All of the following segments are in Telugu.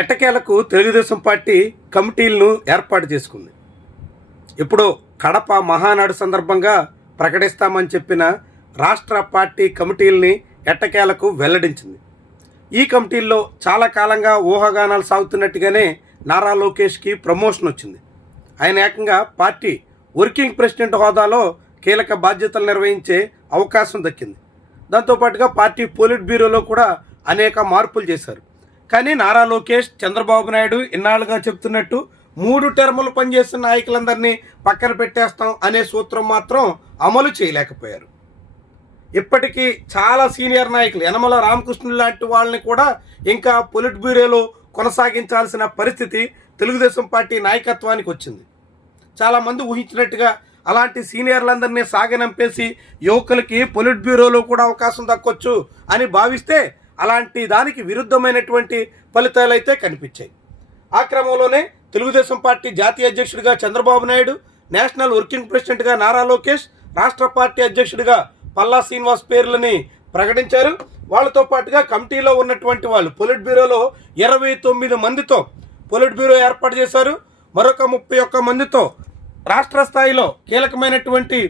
ఎట్టకేలకు తెలుగుదేశం పార్టీ కమిటీలను ఏర్పాటు చేసుకుంది. ఇప్పుడు కడప మహానాడు సందర్భంగా ప్రకటిస్తామని చెప్పిన రాష్ట్ర పార్టీ కమిటీలని ఎట్టకేలకు వెల్లడించింది. ఈ కమిటీల్లో చాలా కాలంగా ఊహాగానాలు సాగుతున్నట్టుగానే నారా లోకేష్కి ప్రమోషన్ వచ్చింది. ఆయన ఏకంగా పార్టీ వర్కింగ్ ప్రెసిడెంట్ హోదాలో కీలక బాధ్యతలు నిర్వహించే అవకాశం దక్కింది. దాంతోపాటుగా పార్టీ పోలిట్ బ్యూరోలో కూడా అనేక మార్పులు చేశారు. కానీ నారా లోకేష్, చంద్రబాబు నాయుడు ఇన్నాళ్ళుగా చెప్తున్నట్టు 3 టర్ములు పనిచేసిన నాయకులందరినీ పక్కన పెట్టేస్తాం అనే సూత్రం మాత్రం అమలు చేయలేకపోయారు. ఇప్పటికీ చాలా సీనియర్ నాయకులు యనమల రామకృష్ణుడు లాంటి వాళ్ళని కూడా ఇంకా పొలిట్ బ్యూరోలో కొనసాగించాల్సిన పరిస్థితి తెలుగుదేశం పార్టీ నాయకత్వానికి వచ్చింది. చాలామంది ఊహించినట్టుగా అలాంటి సీనియర్లందరినీ సాగనంపేసి యువకులకి పొలిట్ బ్యూరోలో కూడా అవకాశం దక్కొచ్చు అని భావిస్తే అలాంటి దానికి విరుద్ధమైనటువంటి ఫలితాలు అయితే కనిపించాయి. ఆ క్రమంలోనే తెలుగుదేశం పార్టీ జాతీయ అధ్యక్షుడిగా చంద్రబాబు నాయుడు, నేషనల్ వర్కింగ్ ప్రెసిడెంట్గా నారా లోకేష్, రాష్ట్ర పార్టీ అధ్యక్షుడిగా పల్లా శ్రీనివాస్ పేర్లని ప్రకటించారు. వాళ్ళతో పాటుగా కమిటీలో ఉన్నటువంటి వాళ్ళు పొలిట్ బ్యూరోలో 29 మందితో పొలిట్ బ్యూరో ఏర్పాటు చేశారు. మరొక 31 మందితో రాష్ట్ర స్థాయిలో కీలకమైనటువంటి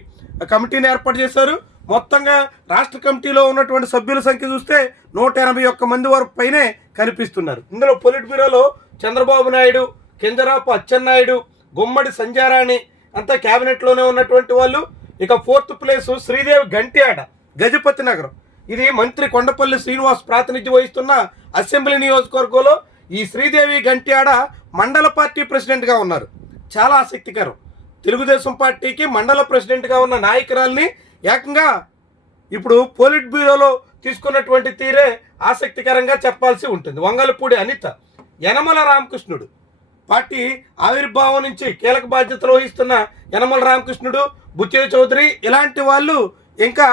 కమిటీని ఏర్పాటు చేశారు. మొత్తంగా రాష్ట్ర కమిటీలో ఉన్నటువంటి సభ్యుల సంఖ్య చూస్తే 181 మంది వరకు పైనే కనిపిస్తున్నారు. ఇందులో పొలిట్ బ్యూరోలో చంద్రబాబు నాయుడు, కింజరాపు అచ్చెన్నాయుడు, గుమ్మడి సంజారాణి అంతా క్యాబినెట్లోనే ఉన్నటువంటి వాళ్ళు. ఇక 4th ప్లేసు శ్రీదేవి గంట్యాడ, గజపతి నగరం. ఇది మంత్రి కొండపల్లి శ్రీనివాస్ ప్రాతినిధ్యం వహిస్తున్న అసెంబ్లీ నియోజకవర్గంలో ఈ శ్రీదేవి గంట్యాడ మండల పార్టీ ప్రెసిడెంట్గా ఉన్నారు. చాలా ఆసక్తికరం. తెలుగుదేశం పార్టీకి మండల ప్రెసిడెంట్గా ఉన్న నాయకురాల్ని ఏకంగా ఇప్పుడు పోలిట్ బ్యూరోలో తీసుకున్నటువంటి తీరే ఆసక్తికరంగా చెప్పాల్సి ఉంటుంది. వంగలపూడి అనిత, యనమల రామకృష్ణుడు, పార్టీ ఆవిర్భావం నుంచి కీలక బాధ్యతలు వహిస్తున్న యనమల రామకృష్ణుడు, బుచ్చయ్య చౌదరి ఇలాంటి వాళ్ళు ఇంకా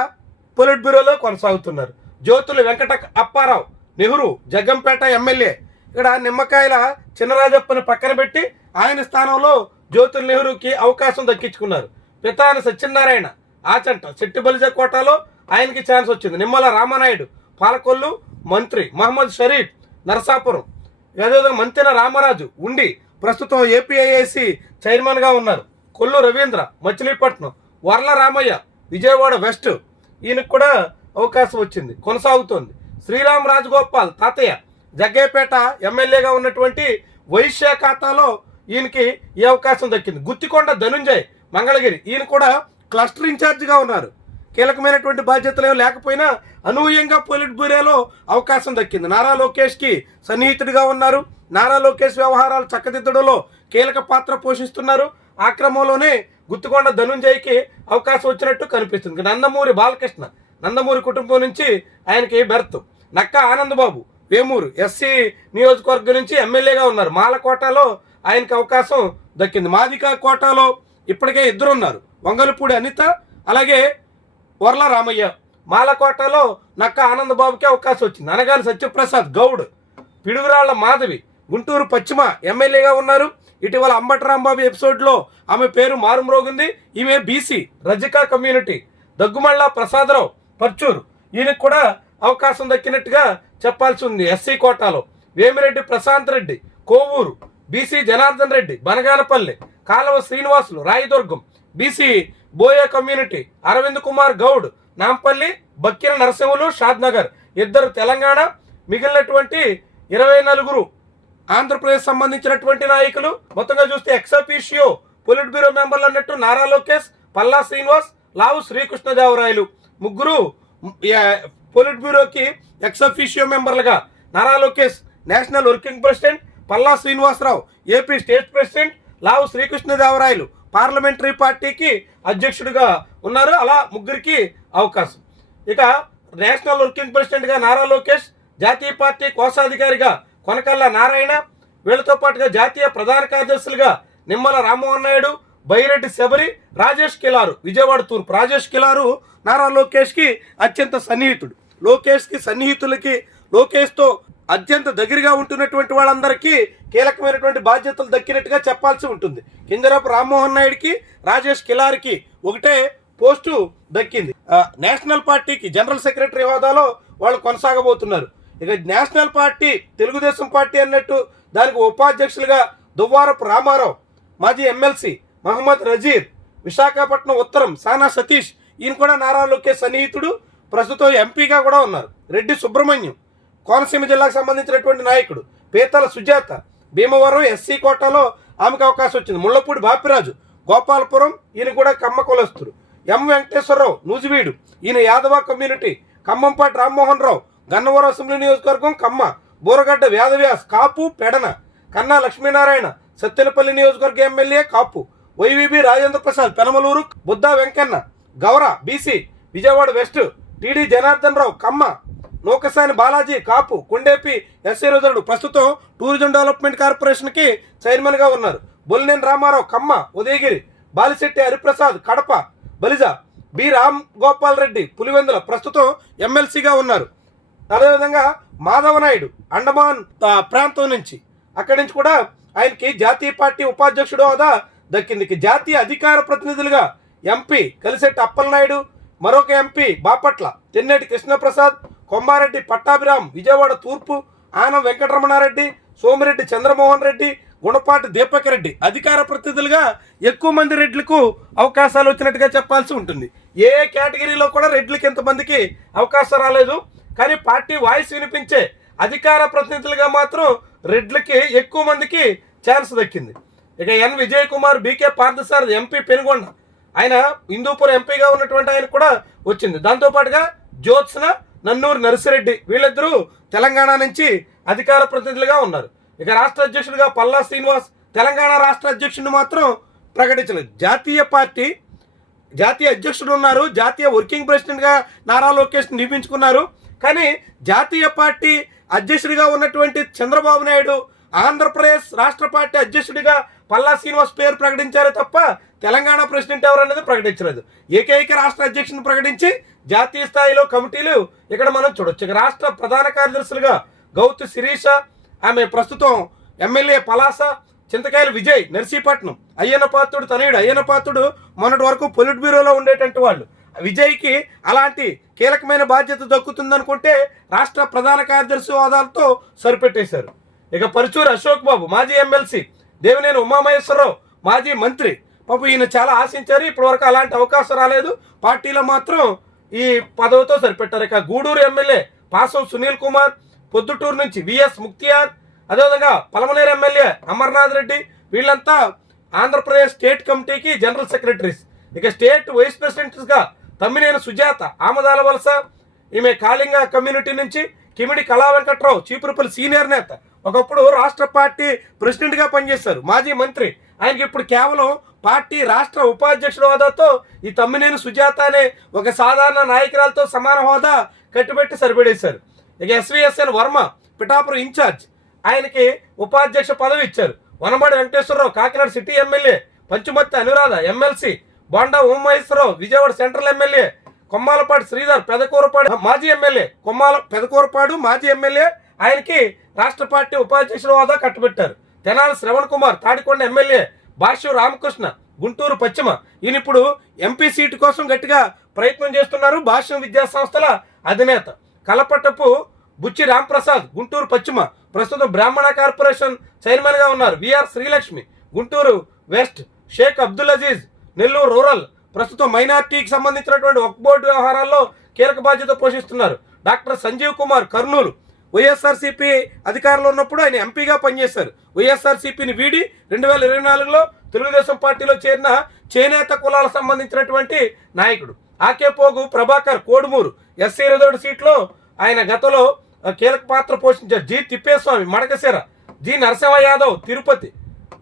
పొలిట్ బ్యూరోలో కొనసాగుతున్నారు. జ్యోతుల వెంకట అప్పారావు, నెహ్రూ జగ్గంపేట ఎమ్మెల్యే. ఇక్కడ నిమ్మకాయల చినరాజప్పని పక్కన పెట్టి ఆయన స్థానంలో జ్యోతుల నెహ్రూకి అవకాశం దక్కించుకున్నారు. పితాని సత్యనారాయణ ఆచంట శెట్టిబలిజ కోటాలో ఆయనకి ఛాన్స్ వచ్చింది. నిమ్మల రామనాయుడు పాలకొల్లు మంత్రి, మహమ్మద్ షరీఫ్ నరసాపురం, అదేవిధంగా మంతెన రామరాజు ఉండి ప్రస్తుతం ఏపీఐఐసి చైర్మన్గా ఉన్నారు. కొల్లు రవీంద్ర మచిలీపట్నం, వర్ల రామయ్య విజయవాడ వెస్ట్, ఈయనకు కూడా అవకాశం వచ్చింది, కొనసాగుతోంది. శ్రీరామ్ రాజగోపాల్ తాతయ్య జగ్గయ్యపేట ఎమ్మెల్యేగా ఉన్నటువంటి వైశ్య ఖాతాలో ఈయనకి ఈ అవకాశం దక్కింది. గుత్తికొండ ధనుంజయ్ మంగళగిరి, ఈయన కూడా క్లస్టర్ ఇన్ఛార్జిగా ఉన్నారు. కీలకమైనటువంటి బాధ్యతలు ఏమి లేకపోయినా అనూహ్యంగా పొలిట్ బ్యూరోలో అవకాశం దక్కింది. నారా లోకేష్కి సన్నిహితుడిగా ఉన్నారు. నారా లోకేష్ వ్యవహారాలు చక్కదిద్దడంలో కీలక పాత్ర పోషిస్తున్నారు. ఆ క్రమంలోనే గుత్తికొండ ధనుంజయ్కి అవకాశం వచ్చినట్టు కనిపిస్తుంది. నందమూరి బాలకృష్ణ, నందమూరి కుటుంబం నుంచి ఆయనకి బెర్త్. నక్కా ఆనందబాబు వేమూరు ఎస్సీ నియోజకవర్గం నుంచి ఎమ్మెల్యేగా ఉన్నారు. మాలకోటలో ఆయనకి అవకాశం దక్కింది. మాదిక కోటాలో ఇప్పటికే 2 ఉన్నారు, వంగలపూడి అనిత అలాగే వర్ల రామయ్య. మాలకోటలో నక్క ఆనందబాబుకి అవకాశం వచ్చింది. అనగాని సత్యప్రసాద్ గౌడ్, పిడుగురాళ్ల మాధవి గుంటూరు పశ్చిమ ఎమ్మెల్యేగా ఉన్నారు. ఇటీవల అంబటి రాంబాబు ఎపిసోడ్లో ఆమె పేరు మారుమ్రోగింది. ఈమె బీసీ రజికా కమ్యూనిటీ. దగ్గుమళ్ళ ప్రసాదరావు పర్చూరు, ఈయనకు కూడా అవకాశం దక్కినట్టుగా చెప్పాల్సి ఉంది. ఎస్సీ కోటాలో వేమిరెడ్డి ప్రశాంత్ రెడ్డి కోవూరు, బీసీ జనార్దన్ రెడ్డి బనగానపల్లి, కాలవ శ్రీనివాసులు రాయదుర్గం, బీసీ బోయ కమ్యూనిటీ అరవింద్ కుమార్ గౌడ్ నాంపల్లి, బక్కిన నరసింహులు షాద్నగర్ 2 తెలంగాణ. మిగిలినటువంటి 24 ఆంధ్రప్రదేశ్ సంబంధించినటువంటి నాయకులు. మొత్తంగా చూస్తే ఎక్సఫీషియో పొలిట్ బ్యూరో మెంబర్లు అన్నట్టు నారా లోకేష్, పల్లా శ్రీనివాస్, లావు శ్రీకృష్ణదేవరాయలు ముగ్గురు పొలిట్ బ్యూరోకి ఎక్సఫీషియో మెంబర్లుగా. Nara Lokesh national working president, Palla Srinivasarao AP state president, Lavu Srikrishnadevarayalu parliamentary పార్టీకి అధ్యక్షుడిగా ఉన్నారు. అలా ముగ్గురికి అవకాశం. ఇక నేషనల్ వర్కింగ్ ప్రెసిడెంట్గా నారా లోకేష్, జాతీయ పార్టీ కోశాధికారిగా కొనకళ్ళ నారాయణ, వీళ్ళతో పాటుగా జాతీయ ప్రధాన కార్యదర్శులుగా నిమ్మల రామ్మోహన్ నాయుడు, బైరెడ్డి శబరి, రాజేష్ కిలారు విజయవాడ తూర్పు. రాజేష్ కిలారు నారా లోకేష్కి అత్యంత సన్నిహితుడు. లోకేష్కి సన్నిహితులకి, లోకేష్తో అత్యంత దగ్గరగా ఉంటున్నటువంటి వాళ్ళందరికీ కీలకమైనటువంటి బాధ్యతలు దక్కినట్టుగా చెప్పాల్సి ఉంటుంది. కింజరాపు రామ్మోహన్ నాయుడికి, రాజేష్ కిలారికి ఒకటే పోస్టు దక్కింది. నేషనల్ పార్టీకి జనరల్ సెక్రటరీ హోదాలో వాళ్ళు కొనసాగబోతున్నారు. ఇక నేషనల్ పార్టీ తెలుగుదేశం పార్టీ అన్నట్టు దానికి ఉపాధ్యక్షులుగా దువ్వారపు రామారావు, మాజీ ఎమ్మెల్సీ మహమ్మద్ నజీర్, విశాఖపట్నం ఉత్తరం సానా సతీష్, ఈయన కూడా నారా లోకేష్ సన్నిహితుడు, ప్రస్తుతం ఎంపీగా కూడా ఉన్నారు. రెడ్డి సుబ్రహ్మణ్యం కోనసీమ జిల్లాకు సంబంధించినటువంటి నాయకుడు, పీతల సుజాత భీమవరం ఎస్సీ కోటాలో ఆమెకు అవకాశం వచ్చింది. ముళ్ళపూడి బాపిరాజు గోపాలపురం, ఈయన కూడా కమ్మ కులస్తుడు. ఎం వెంకటేశ్వరరావు నూజివీడు, ఈయన యాదవ కమ్యూనిటీ. ఖమ్మంపాటి రామ్మోహన్ రావు గన్నవరం అసెంబ్లీ నియోజకవర్గం కమ్మ. బోరగడ్డ వేదవ్యాస్ కాపు పెడన. కన్నా లక్ష్మీనారాయణ సత్తెనపల్లి నియోజకవర్గ MLA Kapu. YVB Rajendra Prasad Penamaluru. Buddha Venkanna Gaura BC Vijayawada west. TD Janardhan Rao Kamma. Nookasani Balaji Kapu Kondepi SC reserved, ప్రస్తుతం టూరిజం డెవలప్మెంట్ కార్పొరేషన్కి చైర్మన్గా ఉన్నారు. బొల్లినేని రామారావు కమ్మ ఉదయగిరి. బాలిశెట్టి హరిప్రసాద్ కడప బలిజ. బి రామ్ గోపాల్ రెడ్డి పులివెందుల, ప్రస్తుతం ఎమ్మెల్సీగా ఉన్నారు. అదేవిధంగా మాధవనాయుడు అండమాన్ ప్రాంతం నుంచి, అక్కడి నుంచి కూడా ఆయనకి జాతీయ పార్టీ ఉపాధ్యక్షుడు హోదా దక్కింది. జాతీయ అధికార ప్రతినిధులుగా ఎంపీ కలిసెట్టి అప్పలనాయుడు, మరొక ఎంపీ బాపట్ల తెన్నేటి కృష్ణప్రసాద్, కొమ్మారెడ్డి పట్టాభిరామ్ విజయవాడ తూర్పు, ఆనం వెంకటరమణారెడ్డి, సోమిరెడ్డి చంద్రమోహన్ రెడ్డి, గుణపాటి దీపక్ రెడ్డి అధికార ప్రతినిధులుగా ఎక్కువ మంది రెడ్లకు అవకాశాలు వచ్చినట్టుగా చెప్పాల్సి ఉంటుంది. ఏ కేటగిరీలో కూడా రెడ్లకి ఎంతమందికి అవకాశం రాలేదు, కానీ పార్టీ వాయిస్ వినిపించే అధికార ప్రతినిధులుగా మాత్రం రెడ్లకి ఎక్కువ మందికి ఛాన్స్ దక్కింది. ఇక ఎన్ విజయ్ కుమార్, బీకే పార్థసారథి ఎంపీ పెనుగొండ, ఆయన హిందూపూర్ ఎంపీగా ఉన్నటువంటి ఆయన కూడా వచ్చింది. దాంతోపాటుగా జ్యోత్స్న నన్నూరు నర్సిరెడ్డి, వీళ్ళిద్దరూ తెలంగాణ నుంచి అధికార ప్రతినిధులుగా ఉన్నారు. ఇక రాష్ట్ర అధ్యక్షుడిగా పల్లా శ్రీనివాస్, తెలంగాణ రాష్ట్ర అధ్యక్షుడిని మాత్రం ప్రకటించలేదు. జాతీయ అధ్యక్షుడు ఉన్నారు, జాతీయ వర్కింగ్ ప్రెసిడెంట్గా నారా లోకేష్ నియమించుకున్నారు. కానీ జాతీయ పార్టీ అధ్యక్షుడిగా ఉన్నటువంటి చంద్రబాబు నాయుడు ఆంధ్రప్రదేశ్ రాష్ట్ర పార్టీ అధ్యక్షుడిగా పల్లా శ్రీనివాస్ పేరు ప్రకటించారే తప్ప తెలంగాణ ప్రెసిడెంట్ ఎవరనేది ప్రకటించలేదు. ఏకైక రాష్ట్ర అధ్యక్షుడిని ప్రకటించి జాతీయ స్థాయిలో కమిటీలు ఇక్కడ మనం చూడొచ్చు. ఇక రాష్ట్ర ప్రధాన కార్యదర్శులుగా గౌతు శిరీష, ఆమె ప్రస్తుతం ఎమ్మెల్యే పలాస. చింతకాయల విజయ్ నర్సీపట్నం, అయ్యన్న పాత్రుడు తనయుడు. అయ్యన్న పాత్రుడు మొన్నటి వరకు పొలిట్ బ్యూరోలో ఉండేటువంటి వాళ్ళు. విజయ్కి అలాంటి కీలకమైన బాధ్యత దక్కుతుందనుకుంటే రాష్ట్ర ప్రధాన కార్యదర్శి హోదాలతో సరిపెట్టేశారు. ఇక పరుచూరు అశోక్ బాబు మాజీ ఎమ్మెల్సీ, దేవినేని ఉమామహేశ్వరరావు మాజీ మంత్రి. పాపం ఈయన చాలా ఆశించారు, ఇప్పటివరకు అలాంటి అవకాశం రాలేదు. పార్టీలో మాత్రం ఈ పదవితో సరిపెట్టారు. ఇక గూడూరు ఎమ్మెల్యే పాసం సునీల్ కుమార్, పొద్దుటూరు నుంచి విఎస్ ముక్తియార్, అదేవిధంగా పలమనేరు ఎమ్మెల్యే అమర్నాథ్ రెడ్డి, వీళ్ళంతా ఆంధ్రప్రదేశ్ స్టేట్ కమిటీకి జనరల్ సెక్రటరీస్. ఇక స్టేట్ వైస్ ప్రెసిడెంట్స్గా తమ్మినేని సుజాత ఆమదాల వలస, ఈమె కాళింగ కమ్యూనిటీ నుంచి. కిమిడి కళా వెంకట్రావు చీపురుపల్లి సీనియర్ నేత, ఒకప్పుడు రాష్ట్ర పార్టీ ప్రెసిడెంట్గా పనిచేశారు, మాజీ మంత్రి. ఆయనకి ఇప్పుడు కేవలం పార్టీ రాష్ట్ర ఉపాధ్యక్షుల హోదాతో ఈ తమ్మినేని సుజాత అనే ఒక సాధారణ నాయకురాలతో సమాన హోదా కట్టిపెట్టి సరిపడేశారు. ఇక ఎస్విఎస్ఎన్ వర్మ పిఠాపురం ఇన్ఛార్జ్, ఆయనకి ఉపాధ్యక్ష పదవి ఇచ్చారు. Vanamadi Venkateswara Rao Kakinada city MLA, Panchumarthi Anuradha MLC, Bonda Umamaheswara Rao Vijayawada central MLA, Kommalapati Sridhar Pedakurapadu మాజీ ఎమ్మెల్యే, పెదకూరపాడు మాజీ ఎమ్మెల్యే, ఆయనకి రాష్ట్ర పార్టీ ఉపాధ్యక్షుల హోదా కట్టబెట్టారు. తెనాలి శ్రవణ్ కుమార్ తాడికొండ ఎమ్మెల్యే, భాష్యం రామకృష్ణ గుంటూరు పశ్చిమ, ఈయన ఇప్పుడు ఎంపీ సీటు కోసం గట్టిగా ప్రయత్నం చేస్తున్నారు. భాష్యం విద్యా సంస్థల అధినేత. కలపట్టపు బుచ్చి రాంప్రసాద్ గుంటూరు పశ్చిమ, ప్రస్తుతం బ్రాహ్మణ కార్పొరేషన్ చైర్మన్గా ఉన్నారు. VR Srilakshmi Guntur west. Sheikh Abdul Aziz Nellore rural, ప్రస్తుతం మైనార్టీకి సంబంధించినటువంటి వక్ఫ్ బోర్డు వ్యవహారాల్లో కీలక బాధ్యత పోషిస్తున్నారు. డాక్టర్ సంజీవ్ కుమార్ కర్నూలు, వైఎస్ఆర్సీపీ అధికారంలో ఉన్నప్పుడు ఆయన ఎంపీగా పనిచేశారు. వైఎస్ఆర్సీపీని వీడి 2024లో తెలుగుదేశం పార్టీలో చేరిన చేనేత కులాలకు సంబంధించినటువంటి నాయకుడు. ఆకేపోగు ప్రభాకర్ కోడుమూరు ఎస్సీ రిజర్వ్డ్ సీట్లో ఆయన గతంలో కీలక పాత్ర పోషించారు. G Thippeswamy Madakasira, G Narasimha Yadav Tirupati.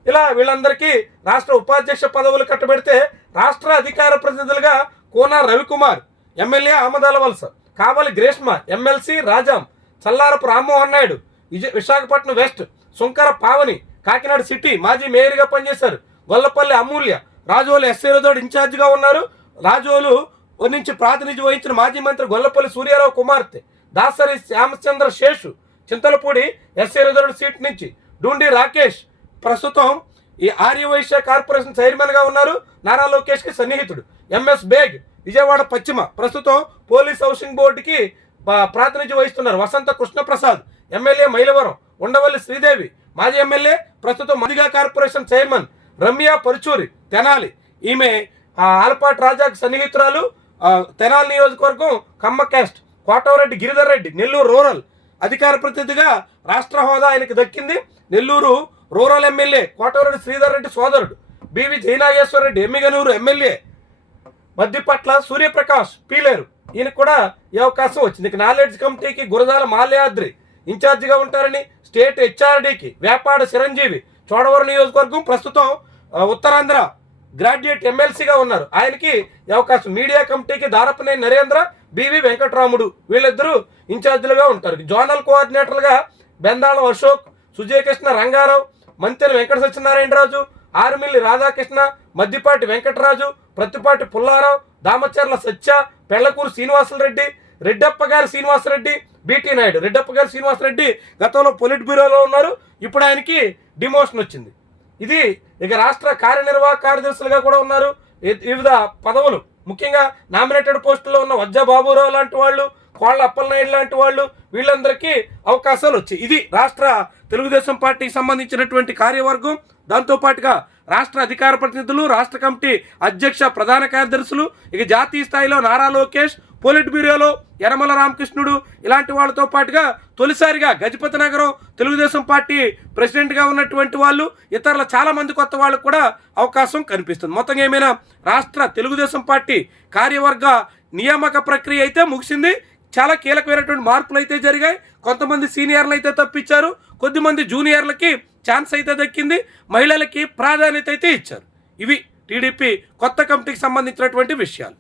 ఇలా వీళ్ళందరికీ రాష్ట్ర ఉపాధ్యక్ష పదవులు కట్టబెడితే రాష్ట్ర అధికార ప్రతినిధులుగా కోన Ravikumar MLA Amadalavalasa, Kavali Greeshma MLC Rajam, Challarapu Rammohan Naidu Visakhapatnam west, Sunkara Pavani Kakinada city మాజీ మేయర్గా పనిచేశారు. గొల్లపల్లి అమూల్య రాజోలు ఎస్సీ రిజర్వ్డ్ ఇన్ఛార్జిగా ఉన్నారు. రాజోలు నుంచి ప్రాతినిధ్యం వహించిన మాజీ మంత్రి గొల్లపల్లి సూర్యారావు కుమార్తె. Dasari Shyamachandra Seshu Chintalapudi SC reserved seat నుంచి. డూండి రాకేష్ ప్రస్తుతం ఈ ఆర్యవైశ్య కార్పొరేషన్ చైర్మన్గా ఉన్నారు, నారా లోకేష్కి సన్నిహితుడు. ఎంఎస్ బేగ్ విజయవాడ పశ్చిమ, ప్రస్తుతం పోలీస్ హౌసింగ్ బోర్డుకి ప్రాతినిధ్యం వహిస్తున్నారు. వసంత కృష్ణప్రసాద్ ఎమ్మెల్యే మైలవరం, ఉండవల్లి శ్రీదేవి మాజీ ఎమ్మెల్యే, ప్రస్తుతం మదిగా కార్పొరేషన్ చైర్మన్ రమ్య పరుచూరి తెనాలి, ఈమె ఆలపాటి రాజాకు సన్నిహితురాలు, తెనాలి నియోజకవర్గం కమ్మ క్యాస్ట్. కోటవరెడ్డి గిరిధర్ రెడ్డి నెల్లూరు రూరల్ అధికార ప్రతినిధిగా రాష్ట్ర హోదా ఆయనకు దక్కింది. నెల్లూరు రూరల్ ఎమ్మెల్యే కోటవరెడ్డి శ్రీధర్ రెడ్డి సోదరుడు. BV Jayanageswara Reddy Yemmiganur MLA. మద్దిపట్ల సూర్యప్రకాష్ పీలేరు, ఈయనకు కూడా ఈ అవకాశం వచ్చింది. ఇక నాలెడ్జ్ కమిటీకి గురజాల మాల్యాద్రి ఇన్ఛార్జిగా ఉంటారని, స్టేట్ హెచ్ఆర్డీకి వేపాడ చిరంజీవి చోడవరం నియోజకవర్గం, ప్రస్తుతం ఉత్తరాంధ్ర గ్రాడ్యుయేట్ ఎమ్మెల్సీగా ఉన్నారు, ఆయనకి ఈ అవకాశం. మీడియా కమిటీకి దారపనేని నరేంద్ర, బివి వెంకటరాముడు వీళ్ళిద్దరూ ఇన్ఛార్జీలుగా ఉంటారు. జోనల్ కోఆర్డినేటర్లుగా బెందాళం అశోక్, సుజయకృష్ణ రంగారావు, మంతెన వెంకట సత్యనారాయణరాజు, ఆరుమిల్లి రాధాకృష్ణ, మద్దిపాటి వెంకటరాజు, ప్రత్తిపాటి పుల్లారావు, దామచర్ల సత్య, పెళ్లకూరు శ్రీనివాసరెడ్డి, రెడ్డప్పగారి శ్రీనివాసరెడ్డి, బీటీ నాయుడు. రెడ్డప్పగారి శ్రీనివాసరెడ్డి గతంలో పొలిట్ బ్యూరోలో ఉన్నారు, ఇప్పుడు ఆయనకి డిమోషన్ వచ్చింది. ఇది ఇక రాష్ట్ర కార్యనిర్వాహక కార్యదర్శులుగా కూడా ఉన్నారు. వివిధ పదవులు, ముఖ్యంగా నామినేటెడ్ పోస్టుల్లో ఉన్న వజ్జా బాబురావు లాంటి వాళ్ళు, కోళ్ళ అప్పలనాయుడు లాంటి వాళ్ళు, వీళ్ళందరికీ అవకాశాలు వచ్చాయి. ఇది రాష్ట్ర తెలుగుదేశం పార్టీకి సంబంధించినటువంటి కార్యవర్గం. దాంతోపాటుగా రాష్ట్ర అధికార ప్రతినిధులు, రాష్ట్ర కమిటీ అధ్యక్ష ప్రధాన కార్యదర్శులు, ఇక జాతీయ స్థాయిలో నారా లోకేష్, పొలిట్ బ్యూరోలో యనమల రామకృష్ణుడు, ఇలాంటి వాళ్ళతో పాటుగా తొలిసారిగా గజపతి నగరం తెలుగుదేశం పార్టీ ప్రెసిడెంట్గా ఉన్నటువంటి వాళ్ళు, ఇతరుల చాలా మంది కొత్త వాళ్ళకు కూడా అవకాశం కనిపిస్తుంది. మొత్తంగా ఏమైనా రాష్ట్ర తెలుగుదేశం పార్టీ కార్యవర్గ నియామక ప్రక్రియ అయితే ముగిసింది. చాలా కీలకమైనటువంటి మార్పులు అయితే జరిగాయి. కొంతమంది సీనియర్లు అయితే తప్పించారు, కొద్దిమంది జూనియర్లకి ఛాన్స్ అయితే దక్కింది, మహిళలకి ప్రాధాన్యత అయితే ఇచ్చారు. ఇవి టీడీపీ కొత్త కమిటీకి సంబంధించినటువంటి విషయాలు.